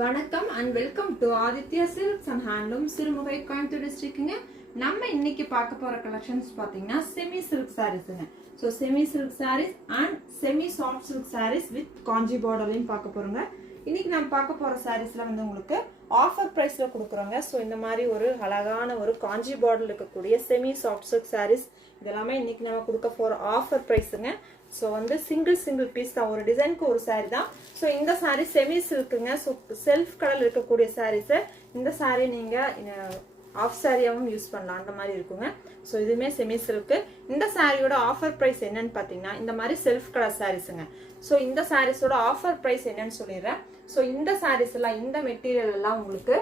வணக்கம் and welcome to Aditya silks and handloom Sirumugai Coimbatore டிஸ்ட்ரிக்ட்ங்க. நம்ம இன்னைக்கு பார்க்க போற கலெக்ஷன்ஸ் பாத்தீங்கன்னா செமி சில்க் சாரீஸ்ங்க. So semi silk sarees and semi soft silk sarees with Kanchi பார்டர்லையும் பார்க்க போறோங்க. இன்னைக்கு நம்ம பார்க்க போற சாரீஸ்ல வந்து உங்களுக்கு ஆஃபர் பிரைஸ்ல கொடுக்குறோங்க. ஸோ இந்த மாதிரி ஒரு அழகான ஒரு காஞ்சி பார்டர் இருக்கக்கூடிய செமி சாஃப்ட் சில்க் சாரீஸ் இதெல்லாமே இன்னைக்கு நம்ம கொடுக்க போற ஆஃபர் பிரைஸுங்க. ஸோ வந்து சிங்கிள் பீஸ் தான், ஒரு டிசைனுக்கு ஒரு சாரீ தான். ஸோ இந்த சாரீ செமி சில்க்குங்க. ஸோ செல்ஃப் கலர் இருக்கக்கூடிய சாரீஸை இந்த சாரீ நீங்கள் ஆஃப் சாரியாகவும் யூஸ் பண்ணலாம், அந்த மாதிரி இருக்குங்க. ஸோ இதுவுமே செமி சில்க்கு. இந்த சாரியோட ஆஃபர் ப்ரைஸ் என்னன்னு பார்த்தீங்கன்னா இந்த மாதிரி செல்ஃப் கலர் சாரீஸுங்க. ஸோ இந்த சாரீஸோட ஆஃபர் ப்ரைஸ் என்னன்னு சொல்லிடுறேன். ஸோ இந்த சாரீஸ் எல்லாம் இந்த மெட்டீரியல் எல்லாம் உங்களுக்கு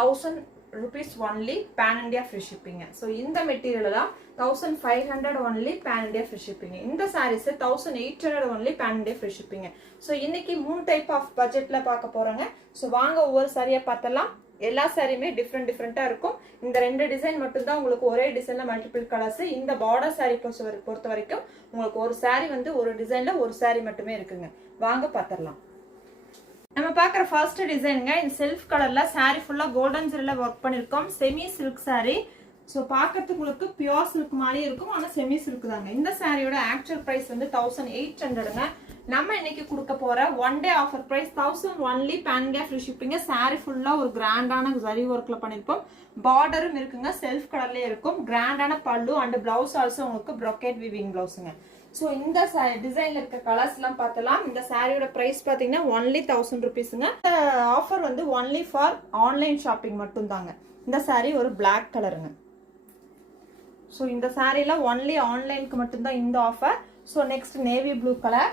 1000 rupees only pan India free ஷிப்பிங்க. ஸோ இந்த மெட்டீரியல் எல்லாம் 1500 ஒன்லி பேன் இண்டியா ஃப்ரீ ஷிப்பிங்க. இந்த sarees 1800 only pan India free ஷிப்பிங்க. ஸோ இன்னைக்கு 3 டைப் ஆஃப் பட்ஜெட்ல பார்க்க போறோங்க. ஸோ வாங்க ஒவ்வொரு சாரியா பார்த்தலாம். எல்லா சாரியுமே டிஃப்ரெண்டா இருக்கும். இந்த 2 டிசைன் மட்டும் தான் உங்களுக்கு ஒரே டிசைன்ல மல்டிபிள் கலர்ஸ். இந்த பார்டர் சாரி பொறுத்த வரைக்கும் உங்களுக்கு ஒரு சாரி வந்து ஒரு டிசைன்ல ஒரு சாரி மட்டுமே இருக்குங்க. வாங்க பார்த்தரலாம். நம்ம பார்க்குற ஃபர்ஸ்ட் டிசைனுங்க. இந்த செல்ஃப் கலர்ல சாரி ஃபுல்லா கோல்டன் ஜெரில ஒர்க் பண்ணிருக்கோம். Semi silk sorry. ஸோ பார்க்கறதுக்கு உங்களுக்கு பியூர் சில்க் மாதிரி இருக்கும், ஆனால் செமி சில்க் தாங்க. இந்த சாரியோட ஆக்சுவல் பிரைஸ் வந்து 1800ங்க. நம்ம இன்னைக்கு கொடுக்க போற one day offer price 1000 only pan India free ஷிப்பிங்க. சாரி ஃபுல்லா ஒரு கிராண்டான ஜரி ஒர்க்ல பண்ணிருப்போம். பார்டரும் இருக்குங்க, செல்ஃப் கலர்லயே இருக்கும். கிராண்டான பல்லு அண்ட் பிளவுஸ் ஆல்சோ உங்களுக்கு ப்ரொக்கேட் வீவிங் பிளவுஸுங்க. ஸோ இந்த டிசைன்ல இருக்க கலர்ஸ் எல்லாம் பார்த்தலாம். இந்த சாரியோட பிரைஸ் பார்த்தீங்கன்னா ஒன்லி 1000 ருபீஸுங்க. ஆஃபர் வந்து ஒன்லி ஃபார் ஆன்லைன் ஷாப்பிங் மட்டும் தாங்க. இந்த சாரி ஒரு பிளாக் கலருங்க. ஸோ இந்த சாரில ஒன்லி ஆன்லைனுக்கு மட்டும்தான் இந்த offer. So next navy blue colour.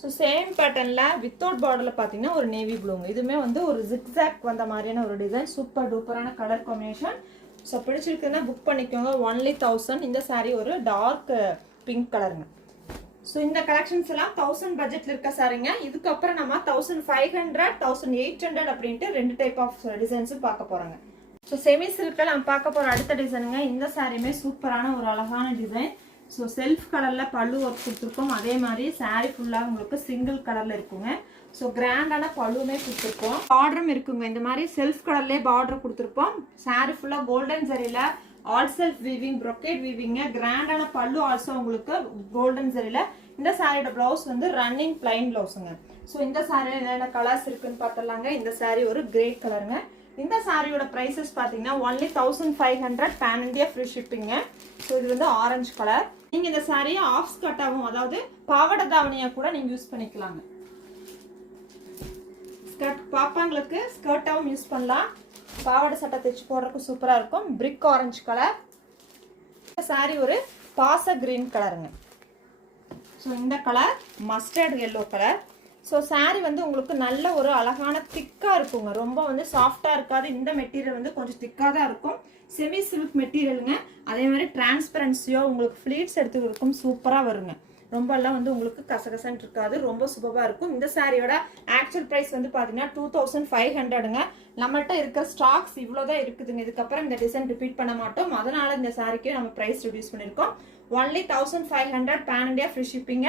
So same பேட்டர்ன்ல வித்தவுட் பார்டர்ல பார்த்தீங்கன்னா ஒரு நேவி ப்ளூங்க. இதுவுமே வந்து ஒரு ஜிக்ஸாக் வந்த மாதிரியான ஒரு டிசைன், சூப்பர் டூப்பரான கலர் காம்பினேஷன். ஸோ பிடிச்சிருக்குன்னா புக் பண்ணிக்கோங்க. ஒன்லி 1000. இந்த சாரி ஒரு டார்க் பிங்க் கலருங்க. ஸோ இந்த கலெக்ஷன்ஸ் எல்லாம் 1000 பட்ஜெட்ல இருக்க சாரிங்க. இதுக்கப்புறம் நம்ம 1500 1800 அப்படின்ட்டு 2 டைப் ஆஃப் டிசைன்ஸும் பார்க்க போறாங்க. ஸோ செமி சில்கில் நம்ம பார்க்க போற அடுத்த டிசைனுங்க. இந்த சாரியுமே சூப்பரான ஒரு அழகான டிசைன். ஸோ செல்ஃப் கலர்ல பல்லு ஒர்க் கொடுத்துருக்கோம். அதே மாதிரி சாரி ஃபுல்லா உங்களுக்கு சிங்கிள் கலர்ல இருக்குங்க. ஸோ கிராண்டான பல்லுமே கொடுத்துருக்கோம். பார்டரும் இருக்குங்க. இந்த மாதிரி செல்ஃப் கலர்லேயே பார்டர் கொடுத்துருப்போம். சாரி ஃபுல்லா கோல்டன் ஜரியில ஆல் செல்ஃப் வீவிங் ப்ரொக்கேட் வீவிங்க. கிராண்டான பல்லு ஆல்சோ உங்களுக்கு கோல்டன் ஜரியில. இந்த சாரியோட பிளவுஸ் வந்து ரன்னிங் பிளைன் பிளவுஸுங்க. ஸோ இந்த சாரியில என்னென்ன கலர்ஸ் இருக்குன்னு பார்த்தலாங்க. இந்த சாரி ஒரு கிரே கலருங்க. இந்த சாரியோட பிரைசஸ் பார்த்தீங்கன்னா ஒன்லி 1500 பேன் இண்டியா ஃப்ரீ ஷிப்பிங்க. ஸோ இது வந்து ஆரஞ்சு கலர். நீங்க இந்த சாரியை ஆஃப் ஸ்கர்ட்டாகவும் அதாவது பாவாடை தாவணியா கூட நீங்க யூஸ் பண்ணிக்கலாங்க. ஸ்கர்ட் பாப்பாங்களுக்கு ஸ்கர்ட்டாகவும் யூஸ் பண்ணலாம். பாவாடை சட்டை தைச்சு போடுறதுக்கு சூப்பரா இருக்கும். பிரிக் ஆரஞ்சு கலர். இந்த சாரி ஒரு பாச கிரீன் கலருங்க. ஸோ இந்த colour mustard yellow colour. So sorry வந்து உங்களுக்கு நல்ல ஒரு அழகான திக்கா இருக்குங்க. ரொம்ப வந்து சாஃப்டா இருக்காது. இந்த மெட்டீரியல் வந்து கொஞ்சம் திக்கா தான் இருக்கும். செமி சில்க் மெட்டீரியலுங்க. அதே மாதிரி டிரான்ஸ்பரன்சியோ உங்களுக்கு ஃபிளீட்ஸ் எடுத்துக்கிறதுக்கும் சூப்பரா வருங்க. ரொம்ப எல்லாம் வந்து உங்களுக்கு கசகசன்னு இருக்காது, ரொம்ப சூப்பரா இருக்கும். இந்த சாரியோட ஆக்சுவல் பிரைஸ் வந்து பாத்தீங்கன்னா 2500ங்க. நம்மகிட்ட இருக்க ஸ்டாக்ஸ் இவ்வளவுதான் இருக்குதுங்க. இதுக்கப்புறம் இந்த டிசைன் ரிப்பீட் பண்ண மாட்டோம். அதனால இந்த சாரிக்கு நம்ம பிரைஸ் ரெடியூஸ் பண்ணிருக்கோம். ஒன்லி 1500 பேன் இண்டியா ஃப்ரீ ஷிப்பிங்க.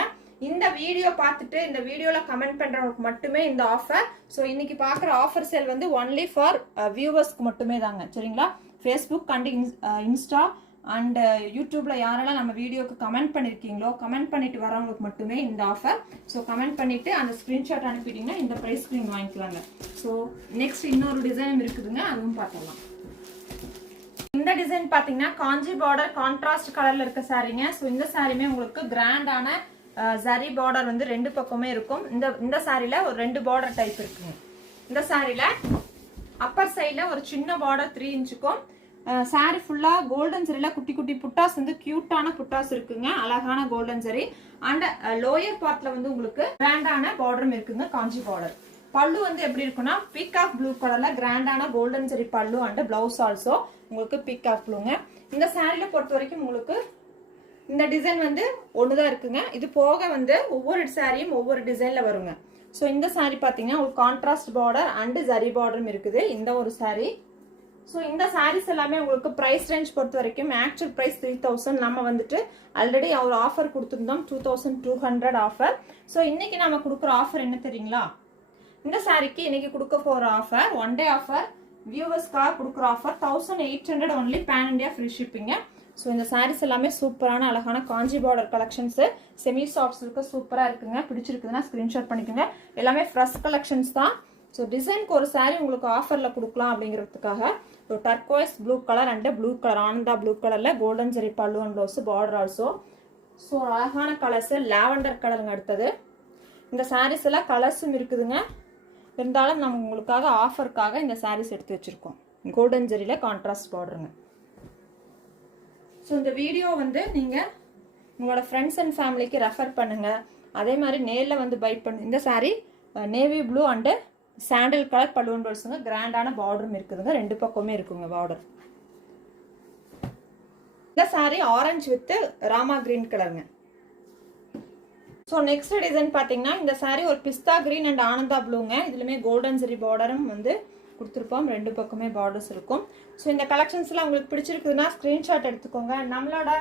இந்த வீடியோ பார்த்துட்டு இந்த வீடியோல கமெண்ட் பண்றவங்களுக்கு மட்டுமே இந்த ஆஃபர். ஸோ இன்னைக்கு பார்க்குற ஆஃபர் சேல் வந்து ஒன்லி ஃபார் வியூவர்ஸ்க்கு மட்டுமே தாங்க. சரிங்களா? ஃபேஸ்புக் அண்ட் இன்ஸ்டா அண்ட் யூடியூப்ல யாரெல்லாம் நம்ம வீடியோக்கு கமெண்ட் பண்ணிருக்கீங்களோ கமெண்ட் பண்ணிட்டு வரவங்களுக்கு மட்டுமே இந்த ஆஃபர். ஸோ கமெண்ட் பண்ணிட்டு அந்த ஸ்கிரீன்ஷாட் அனுப்பிட்டீங்கன்னா இந்த பிரைஸ்க்கு நீங்க வாங்கிக்கலாங்க. ஸோ நெக்ஸ்ட் இன்னொரு டிசைன் இருக்குதுங்க, அதுவும் பார்க்கலாம். இந்த டிசைன் பாத்தீங்கன்னா காஞ்சி பார்டர் கான்ட்ராஸ்ட் கலர்ல இருக்க சாரீங்க. ஸோ இந்த சாரியுமே உங்களுக்கு கிராண்டான ஜரி பார்டர் வந்து 2 பக்கமே இருக்கும். இந்த சாரில ஒரு 2 பார்டர் டைப் இருக்குங்க. இந்த சாரில அப்பர் சைட்ல ஒரு சின்ன பார்டர் 3 இன்ச்சுக்கும் சாரி ஃபுல்லா கோல்டன் ஜரில குட்டி குட்டி புட்டாஸ் வந்து கியூட்டான புட்டாஸ் இருக்குங்க. அழகான கோல்டன் ஜரி. அண்ட் லோயர் பார்ட்ல வந்து உங்களுக்கு கிராண்டான பார்டரும் இருக்குங்க, காஞ்சி பார்டர். பல்லு வந்து எப்படி இருக்குன்னா பீகாக் ப்ளூ கலர்ல கிராண்டான கோல்டன் ஜரி பல்லு அண்ட் பிளவுஸ் ஆல்சோ உங்களுக்கு பீகாக் ப்ளூங்க. இந்த சாரில பொறுத்த வரைக்கும் உங்களுக்கு இந்த டிசைன் வந்து ஒண்ணுதான் இருக்குங்க. இது போக வந்து ஒவ்வொரு சாரியும் ஒவ்வொரு டிசைன்ல வருங்க. ஸோ இந்த சாரி பாத்தீங்கன்னா உங்களுக்கு கான்ட்ராஸ்ட் பார்டர் அண்ட் ஜரி பார்டரும் இருக்குது. இந்த ஒரு சாரி. ஸோ இந்த சாரீஸ் எல்லாமே உங்களுக்கு பிரைஸ் ரேஞ்ச் பொறுத்த வரைக்கும் ஆக்சுவல் பிரைஸ் 3000. நம்ம வந்துட்டு ஆல்ரெடி ஒரு ஆஃபர் கொடுத்துருந்தோம் 2200 ஆஃபர். ஸோ இன்னைக்கு நம்ம கொடுக்குற ஆஃபர் என்ன தெரியுங்களா? இந்த சாரிக்கு இன்னைக்கு கொடுக்க போற ஆஃபர் ஒன் டே ஆஃபர், வியூவர்ஸ்க்காக கொடுக்குற offer 1800 only pan India free ஷிப்பிங்க. ஸோ இந்த சாரீஸ் எல்லாமே சூப்பரான அழகான Kanchi border collections, semi softs இருக்க சூப்பராக இருக்குங்க. பிடிச்சிருக்குதுன்னா ஸ்க்ரீன்ஷாட் பண்ணிக்கோங்க. எல்லாமே ஃப்ரெஷ் கலெக்ஷன்ஸ் தான். ஸோ டிசைனுக்கு ஒரு சாரீ உங்களுக்கு ஆஃபரில் கொடுக்கலாம் அப்படிங்கிறதுக்காக ஒரு turquoise blue colour and blue colour, Ananda blue கலரில் கோல்டன் ஜெரி பல்லு and blouse, border also. So அழகான கலர்ஸ் லாவெண்டர் கலருங்க. அடுத்தது இந்த சாரீஸ் எல்லாம் கலர்ஸும் இருக்குதுங்க. இருந்தாலும் நம்ம உங்களுக்காக ஆஃபருக்காக இந்த சாரீஸ் எடுத்து வச்சுருக்கோம். கோல்டன் ஜெரியில் கான்ட்ராஸ்ட் பார்டருங்க. ஸோ இந்த வீடியோ வந்து நீங்கள் உங்களோட ஃப்ரெண்ட்ஸ் அண்ட் ஃபேமிலிக்கு ரெஃபர் பண்ணுங்கள். அதே மாதிரி நேரில் வந்து பை பண்ணு. இந்த sari navy blue and sandal colour பல்லுவன் ப்ளவுஸுங்க. கிராண்டான பார்டரும் இருக்குதுங்க, ரெண்டு பக்கமே இருக்குங்க பார்டர். இந்த sari orange with Rama green கலருங்க. ஸோ நெக்ஸ்ட் டிசைன் பார்த்தீங்கன்னா இந்த சாரீ ஒரு பிஸ்தா கிரீன் அண்ட் ஆனந்தா ப்ளூங்க. இதுலையுமே கோல்டன் ஜெரி பார்டரும் வந்து கொடுத்துருப்போம், ரெண்டு பக்கமே பார்டர்ஸ் இருக்கும். ஸோ இந்த கலெக்ஷன்ஸ்லாம் உங்களுக்கு பிடிச்சிருக்குதுன்னா ஸ்க்ரீன்ஷாட் எடுத்துக்கோங்க. நம்மளோட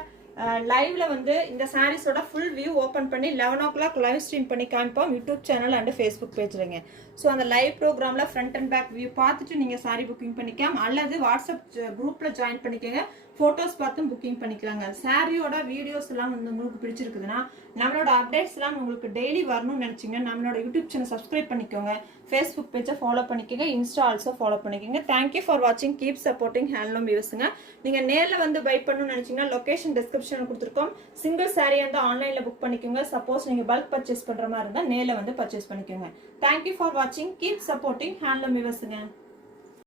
லைவ்ல வந்து இந்த சாரீஸோட ஃபுல் வியூ ஓப்பன் பண்ணி 11 o'clock லைவ் ஸ்ட்ரீம் பண்ணி காமிப்போம் யூடியூப் சேனல் அண்ட் ஃபேஸ்புக் பேஜ்லங்க. ஸோ அந்த லைவ் ப்ரோக்ராம்ல ஃப்ரண்ட் அண்ட் பேக் வியூ பார்த்துட்டு நீங்க சாரீ புக்கிங் பண்ணிக்கலாம், அல்லது வாட்ஸ்அப் குரூப்ல ஜாயின் பண்ணிக்கோங்க. போட்டோஸ் பார்த்தும் புக்கிங் பண்ணிக்கலாங்க. சாரியோட வீடியோஸ் எல்லாம் வந்து உங்களுக்கு பிடிச்சிருக்குதுன்னா நம்மளோட அப்டேட்ஸ் எல்லாம் உங்களுக்கு டெய்லி வரணும்னு நினைச்சீங்கன்னா நம்மளோட யூடியூப் சேனல் சப்ஸ்கிரைப் பண்ணிக்கோங்க, ஃபேஸ்புக் பேஜை ஃபாலோ பண்ணிக்கோங்க, இன்ஸ்டா ஆல்சோ ஃபாலோ பண்ணிக்கோங்க. தேங்க்யூ ஃபார் வாட்சிங். கீப் சப்போர்ட்டிங் ஹேண்ட்லூம் வியூஸ்ங்க. நீங்க நேரில் வந்து பை பண்ணணும்னு நினைச்சீங்கன்னா லொகேஷன் டிஸ்கிரிப்ஷன் கொடுத்துருக்கோம். சிங்கிள் சாரீ வந்து ஆன்லைன்ல புக் பண்ணிக்கோங்க. சப்போஸ் நீங்க பல்க் பர்ச்சேஸ் பண்ற மாதிரி இருந்தால் நேரில் வந்து பர்ச்சேஸ் பண்ணிக்கோங்க. தேங்க்யூ ஃபார் வாட்சிங். Keep supporting handloom வியூஸ்ங்க.